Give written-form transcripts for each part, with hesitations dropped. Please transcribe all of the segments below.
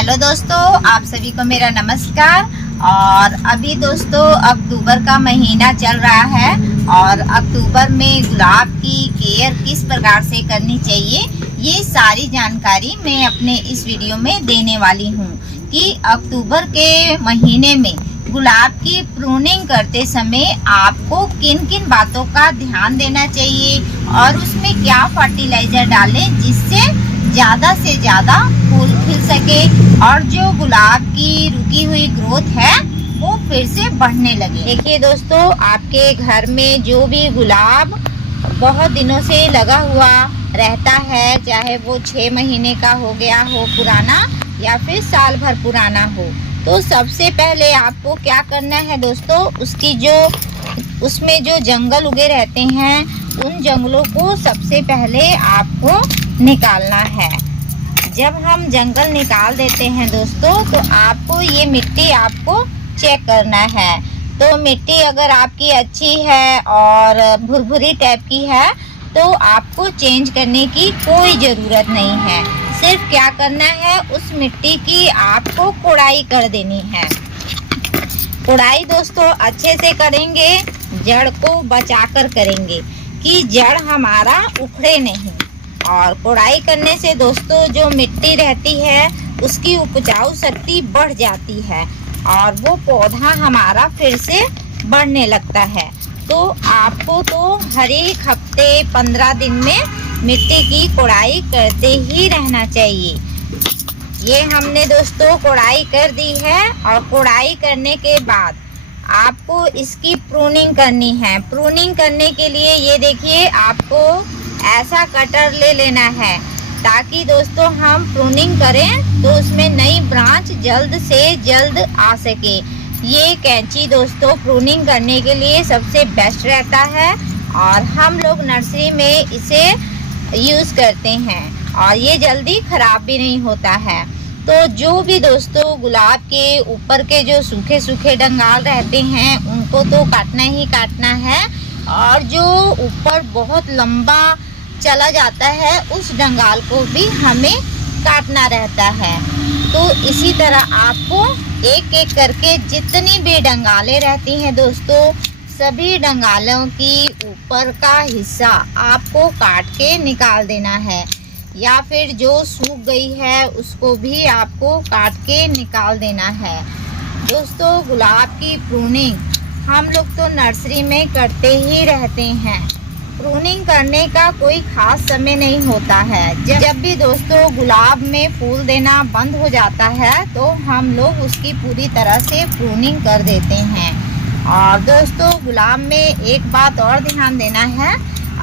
Hello दोस्तों, आप सभी को मेरा नमस्कार। और अभी दोस्तों अक्टूबर का महीना चल रहा है और अक्टूबर में गुलाब की केयर किस प्रकार से करनी चाहिए, ये सारी जानकारी मैं अपने इस वीडियो में देने वाली हूँ कि अक्टूबर के महीने में गुलाब की प्रूनिंग करते समय आपको किन किन बातों का ध्यान देना चाहिए और उसमें क्या फर्टिलाइजर डालें जिससे ज़्यादा से ज़्यादा फूल खिल सके और जो गुलाब की रुकी हुई ग्रोथ है वो फिर से बढ़ने लगे। देखिए दोस्तों, आपके घर में जो भी गुलाब बहुत दिनों से लगा हुआ रहता है, चाहे वो 6 महीने का हो गया हो पुराना या फिर साल भर पुराना हो, तो सबसे पहले आपको क्या करना है दोस्तों, उसमें जो जंगल उगे रहते हैं उन जंगलों को सबसे पहले आपको निकालना है। जब हम जंगल निकाल देते हैं दोस्तों, तो आपको ये मिट्टी आपको चेक करना है। तो मिट्टी अगर आपकी अच्छी है और भुरभुरी टाइप की है तो आपको चेंज करने की कोई ज़रूरत नहीं है। सिर्फ क्या करना है, उस मिट्टी की आपको कोड़ाई कर देनी है। कोड़ाई दोस्तों अच्छे से करेंगे, जड़ को बचाकर करेंगे कि जड़ हमारा उखड़े नहीं। और कोड़ाई करने से दोस्तों जो मिट्टी रहती है उसकी उपजाऊ शक्ति बढ़ जाती है और वो पौधा हमारा फिर से बढ़ने लगता है। तो आपको तो हर एक हफ्ते 15 दिन में मिट्टी की कोड़ाई करते ही रहना चाहिए। ये हमने दोस्तों कोड़ाई कर दी है और कोड़ाई करने के बाद आपको इसकी प्रूनिंग करनी है। प्रूनिंग करने के लिए ये देखिए, आपको ऐसा कटर ले लेना है ताकि दोस्तों हम प्रूनिंग करें तो उसमें नई ब्रांच जल्द से जल्द आ सके। ये कैंची दोस्तों प्रूनिंग करने के लिए सबसे बेस्ट रहता है और हम लोग नर्सरी में इसे यूज़ करते हैं और ये जल्दी ख़राब भी नहीं होता है। तो जो भी दोस्तों गुलाब के ऊपर के जो सूखे सूखे डंगाल रहते हैं उनको तो काटना ही काटना है और जो ऊपर बहुत लंबा चला जाता है उस डंगाल को भी हमें काटना रहता है। तो इसी तरह आपको एक एक करके जितनी भी डंगालें रहती हैं दोस्तों, सभी डंगालों की ऊपर का हिस्सा आपको काट के निकाल देना है या फिर जो सूख गई है उसको भी आपको काट के निकाल देना है। दोस्तों गुलाब की प्रूनिंग हम लोग तो नर्सरी में करते ही रहते हैं। प्रूनिंग करने का कोई खास समय नहीं होता है। जब भी दोस्तों गुलाब में फूल देना बंद हो जाता है तो हम लोग उसकी पूरी तरह से प्रूनिंग कर देते हैं। और दोस्तों गुलाब में एक बात और ध्यान देना है,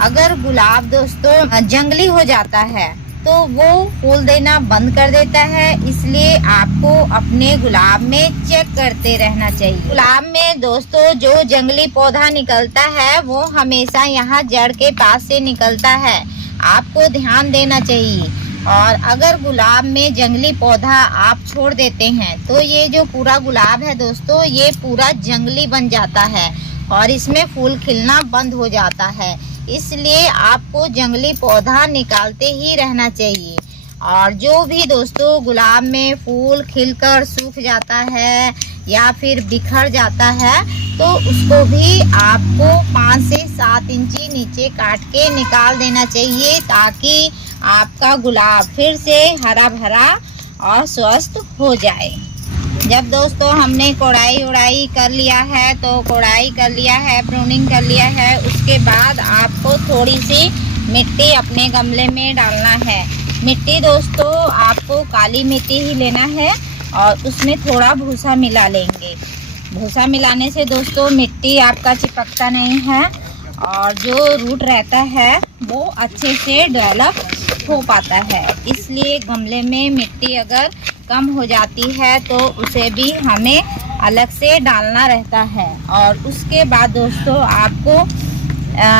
अगर गुलाब दोस्तों जंगली हो जाता है तो वो फूल देना बंद कर देता है, इसलिए आपको अपने गुलाब में चेक करते रहना चाहिए। गुलाब में दोस्तों जो जंगली पौधा निकलता है वो हमेशा यहाँ जड़ के पास से निकलता है, आपको ध्यान देना चाहिए। और अगर गुलाब में जंगली पौधा आप छोड़ देते हैं तो ये जो पूरा गुलाब है दोस्तों, ये पूरा जंगली बन जाता है और इसमें फूल खिलना बंद हो जाता है। इसलिए आपको जंगली पौधा निकालते ही रहना चाहिए। और जो भी दोस्तों गुलाब में फूल खिलकर सूख जाता है या फिर बिखर जाता है तो उसको भी आपको 5 से 7 इंची नीचे काट के निकाल देना चाहिए ताकि आपका गुलाब फिर से हरा भरा और स्वस्थ हो जाए। जब दोस्तों हमने कोड़ाई कर लिया है तो कोड़ाई कर लिया है, प्रूनिंग कर लिया है, उसके बाद आपको थोड़ी सी मिट्टी अपने गमले में डालना है। मिट्टी दोस्तों आपको काली मिट्टी ही लेना है और उसमें थोड़ा भूसा मिला लेंगे। भूसा मिलाने से दोस्तों मिट्टी आपका चिपकता नहीं है और जो रूट रहता है वो अच्छे से डेवलप हो पाता है। इसलिए गमले में मिट्टी अगर कम हो जाती है तो उसे भी हमें अलग से डालना रहता है। और उसके बाद दोस्तों आपको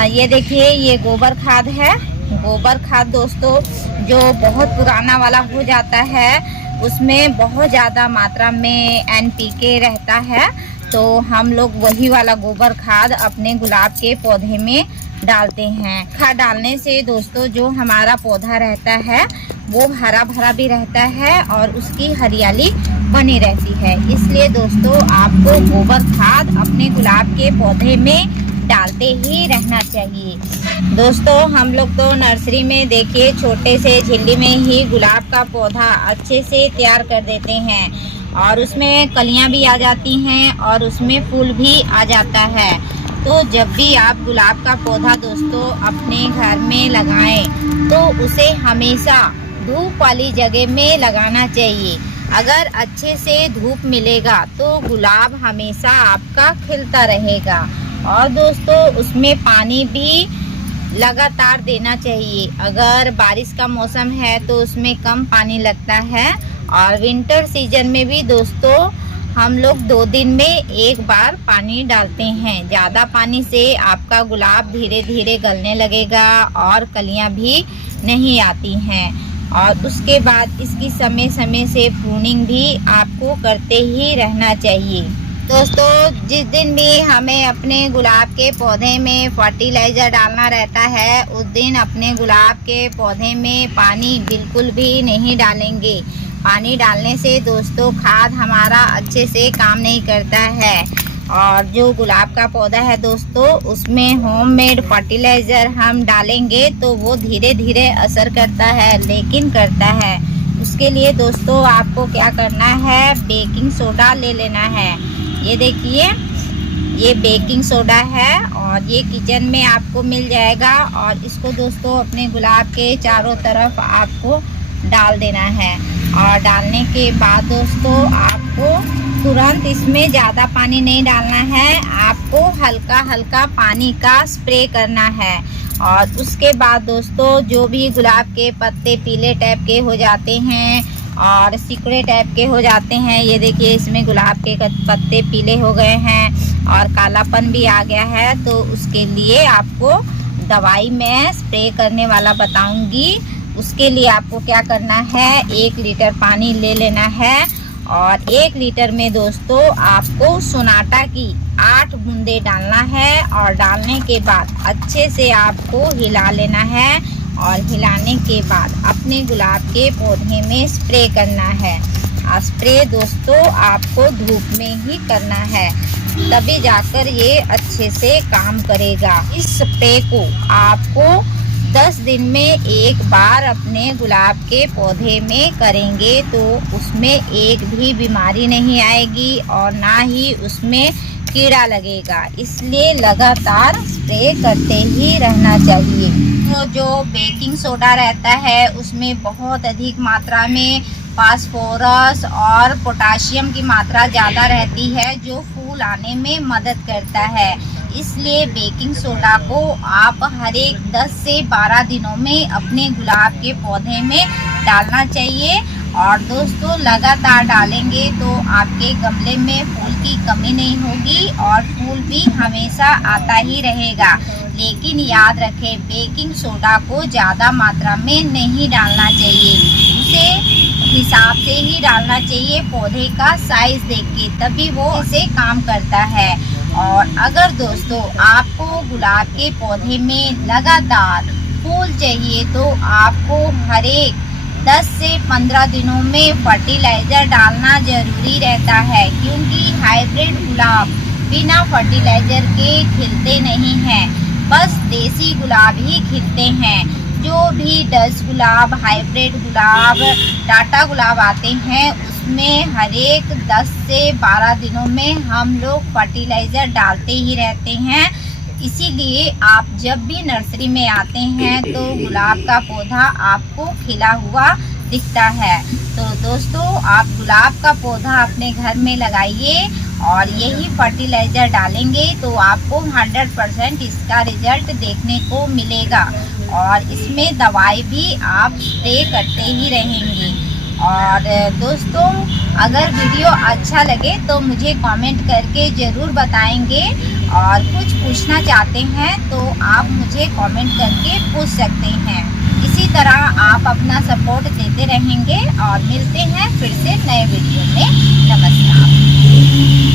ये देखिए, ये गोबर खाद है। गोबर खाद दोस्तों जो बहुत पुराना वाला हो जाता है उसमें बहुत ज़्यादा मात्रा में NPK रहता है, तो हम लोग वही वाला गोबर खाद अपने गुलाब के पौधे में डालते हैं। खाद डालने से दोस्तों जो हमारा पौधा रहता है वो हरा भरा भी रहता है और उसकी हरियाली बनी रहती है। इसलिए दोस्तों आपको गोबर खाद अपने गुलाब के पौधे में डालते ही रहना चाहिए। दोस्तों हम लोग तो नर्सरी में देखिए छोटे से झिल्ली में ही गुलाब का पौधा अच्छे से तैयार कर देते हैं और उसमें कलियां भी आ जाती हैं और उसमें फूल भी आ जाता है। तो जब भी आप गुलाब का पौधा दोस्तों अपने घर में लगाएं तो उसे हमेशा धूप वाली जगह में लगाना चाहिए। अगर अच्छे से धूप मिलेगा तो गुलाब हमेशा आपका खिलता रहेगा। और दोस्तों उसमें पानी भी लगातार देना चाहिए। अगर बारिश का मौसम है तो उसमें कम पानी लगता है और विंटर सीजन में भी दोस्तों हम लोग 2 दिन में एक बार पानी डालते हैं। ज़्यादा पानी से आपका गुलाब धीरे धीरे गलने लगेगा और कलियां भी नहीं आती हैं। और उसके बाद इसकी समय समय से प्रूनिंग भी आपको करते ही रहना चाहिए। दोस्तों जिस दिन भी हमें अपने गुलाब के पौधे में फर्टिलाइज़र डालना रहता है उस दिन अपने गुलाब के पौधे में पानी बिल्कुल भी नहीं डालेंगे। पानी डालने से दोस्तों खाद हमारा अच्छे से काम नहीं करता है। और जो गुलाब का पौधा है दोस्तों उसमें होममेड फर्टिलाइज़र हम डालेंगे तो वो धीरे धीरे असर करता है, लेकिन करता है। उसके लिए दोस्तों आपको क्या करना है, बेकिंग सोडा ले लेना है। ये देखिए ये बेकिंग सोडा है और ये किचन में आपको मिल जाएगा। और इसको दोस्तों अपने गुलाब के चारों तरफ आपको डाल देना है। और डालने के बाद दोस्तों आपको तुरंत इसमें ज़्यादा पानी नहीं डालना है, आपको हल्का हल्का पानी का स्प्रे करना है। और उसके बाद दोस्तों जो भी गुलाब के पत्ते पीले टाइप के हो जाते हैं और सिकुड़े टाइप के हो जाते हैं, ये देखिए इसमें गुलाब के पत्ते पीले हो गए हैं और कालापन भी आ गया है, तो उसके लिए आपको दवाई मैं स्प्रे करने वाला बताऊंगी। उसके लिए आपको क्या करना है, 1 लीटर पानी ले लेना है और 1 लीटर में दोस्तों आपको सोनाटा की 8 बूंदे डालना है। और डालने के बाद अच्छे से आपको हिला लेना है और हिलाने के बाद अपने गुलाब के पौधे में स्प्रे करना है। और स्प्रे दोस्तों आपको धूप में ही करना है, तभी जाकर ये अच्छे से काम करेगा। इस स्प्रे को आपको 10 दिन में एक बार अपने गुलाब के पौधे में करेंगे तो उसमें एक भी बीमारी नहीं आएगी और ना ही उसमें कीड़ा लगेगा। इसलिए लगातार स्प्रे करते ही रहना चाहिए। तो जो बेकिंग सोडा रहता है उसमें बहुत अधिक मात्रा में फास्फोरस और पोटाशियम की मात्रा ज़्यादा रहती है जो फूल आने में मदद करता है। इसलिए बेकिंग सोडा को आप हर एक 10 से 12 दिनों में अपने गुलाब के पौधे में डालना चाहिए। और दोस्तों लगातार डालेंगे तो आपके गमले में फूल की कमी नहीं होगी और फूल भी हमेशा आता ही रहेगा। लेकिन याद रखें बेकिंग सोडा को ज़्यादा मात्रा में नहीं डालना चाहिए, उसे हिसाब से ही डालना चाहिए पौधे का साइज देख के, तभी वो इसे काम करता है। और अगर दोस्तों आपको गुलाब के पौधे में लगातार फूल चाहिए तो आपको हर एक 10 से 15 दिनों में फर्टिलाइज़र डालना ज़रूरी रहता है, क्योंकि हाइब्रिड गुलाब बिना फर्टिलाइज़र के खिलते नहीं हैं, बस देसी गुलाब ही खिलते हैं। जो भी डच गुलाब, हाइब्रिड गुलाब, टाटा गुलाब आते हैं उसमें हर एक 10 से 12 दिनों में हम लोग फर्टिलाइज़र डालते ही रहते हैं। इसीलिए आप जब भी नर्सरी में आते हैं तो गुलाब का पौधा आपको खिला हुआ दिखता है। तो दोस्तों आप गुलाब का पौधा अपने घर में लगाइए और यही फर्टिलाइज़र डालेंगे तो आपको 100% इसका रिजल्ट देखने को मिलेगा। और इसमें दवाई भी आप स्प्रे करते ही रहेंगे। और दोस्तों अगर वीडियो अच्छा लगे तो मुझे कमेंट करके ज़रूर बताएंगे, और कुछ पूछना चाहते हैं तो आप मुझे कमेंट करके पूछ सकते हैं। इसी तरह आप अपना सपोर्ट देते रहेंगे और मिलते हैं फिर से नए वीडियो में। नमस्कार।